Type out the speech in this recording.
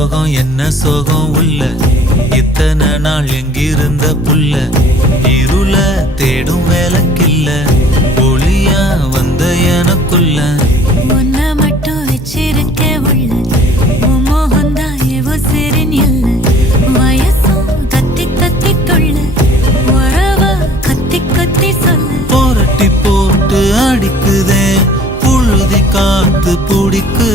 சோகம் என்ன சோகம் உள்ள இத்தனை நாள் எங்கிருந்த புல்ல இருள தேடும் வேலைக்கில்ல ஒளியா வந்த எனக்குள்ள உன்னை மட்டும் வச்சிருக்க உள்ள மோகந்தான் எவோ சிறின் இல்ல வயசும் கத்தி கத்தி கொள்ள உறவ கத்தி கத்தி சொல்ல போரட்டி போட்டு அடிக்குதே புழுதி காத்து பிடிக்கு